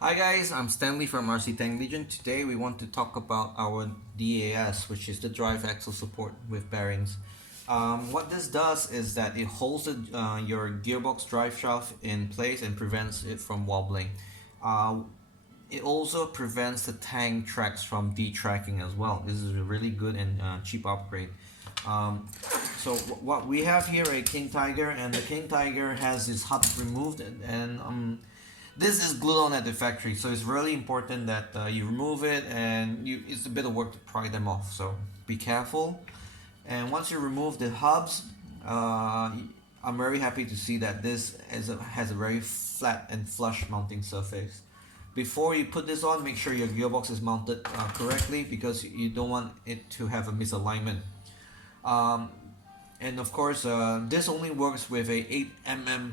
Hi guys, I'm Stanley from RC Tank Legion. Today we want to talk about our DAS, which is the drive axle support with bearings. What this does is that it holds your gearbox drive shaft in place and prevents it from wobbling. Uh, it also prevents the tank tracks from detracking as well. This is a really good and cheap upgrade. Um, what we have here a King Tiger, and the King Tiger has its hub removed, and this is glued on at the factory, so it's really important that you remove it, and it's a bit of work to pry them off. So be careful. And once you remove the hubs, I'm very happy to see that has a very flat and flush mounting surface. Before you put this on, make sure your gearbox is mounted correctly, because you don't want it to have a misalignment. Um, and of course, this only works with a 8 mm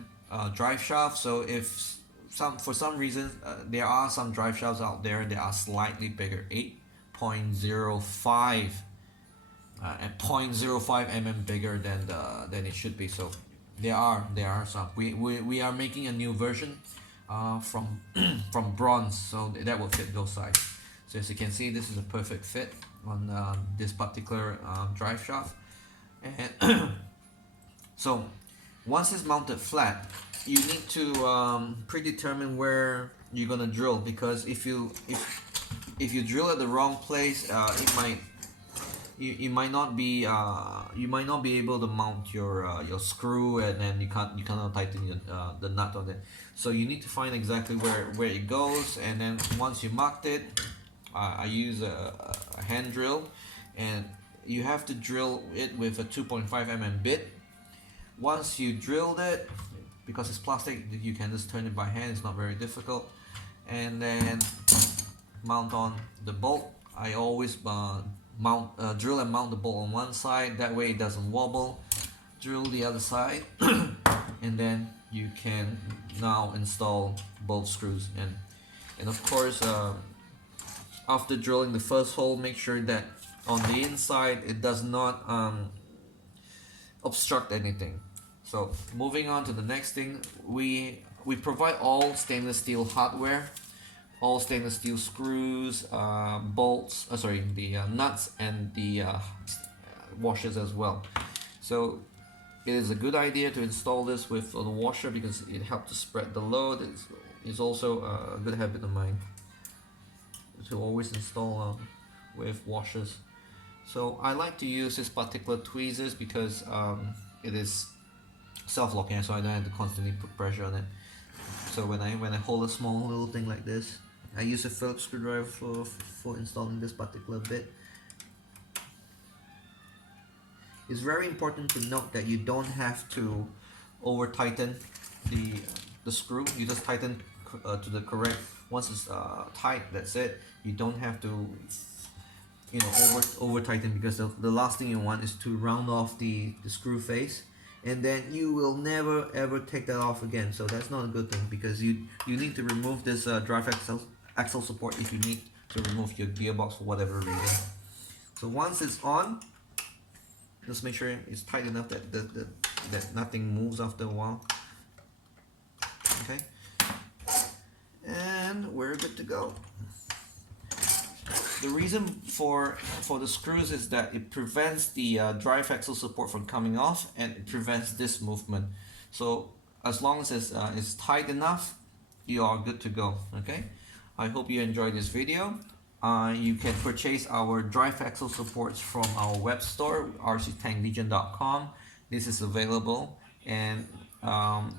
drive shaft. So if for some reason there are some drive shafts out there that are slightly bigger, 8.05 and 0.05 mm bigger than it should be. So there are some. We are making a new version from from bronze, so that will fit those size. So as you can see, this is a perfect fit on this particular drive shaft. And so once it's mounted flat, you need to predetermine where you're gonna drill, because if you drill at the wrong place, you might not be able to mount your screw, and then you cannot tighten the nut on it. So you need to find exactly where it goes, and then once you marked it, I use a hand drill, and you have to drill it with a 2.5 mm bit. Once you drilled it, because it's plastic, you can just turn it by hand, it's not very difficult. And then mount on the bolt. I always drill and mount the bolt on one side, that way it doesn't wobble. Drill the other side and then you can now install both screws. And of course, after drilling the first hole, make sure that on the inside it does not obstruct anything. So moving on to the next thing, we provide all stainless steel hardware, all stainless steel screws, bolts, the nuts, and the washers as well. So it is a good idea to install this with the washer, because it helps to spread the load. It's also a good habit of mine to always install with washers. So I like to use this particular tweezers because it is self-locking, so I don't have to constantly put pressure on it. So when I hold a small little thing like this, I use a Phillips screwdriver for installing this particular bit. It's very important to note that you don't have to over tighten the screw. You just tighten to the correct. Once it's tight, that's it. You don't have to over tighten, because the last thing you want is to round off the screw face, and then you will never ever take that off again. So that's not a good thing, because you need to remove this drive axle support if you need to remove your gearbox for whatever reason. So once it's on, just make sure it's tight enough that nothing moves after a while. Okay, and we're good to go. The reason for the screws is that it prevents the drive axle support from coming off, and it prevents this movement. So as long as it's tight enough, you are good to go. Okay, I hope you enjoyed this video. You can purchase our drive axle supports from our web store, rctanklegion.com. This is available, and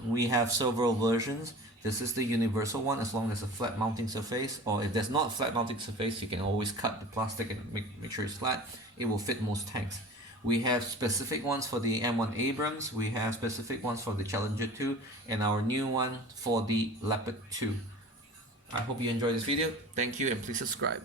we have several versions. This is the universal one, as long as a flat mounting surface, or if there's not a flat mounting surface, you can always cut the plastic and make sure it's flat. It will fit most tanks. We have specific ones for the M1 Abrams, we have specific ones for the Challenger 2, and our new one for the Leopard 2. I hope you enjoyed this video. Thank you, and please subscribe.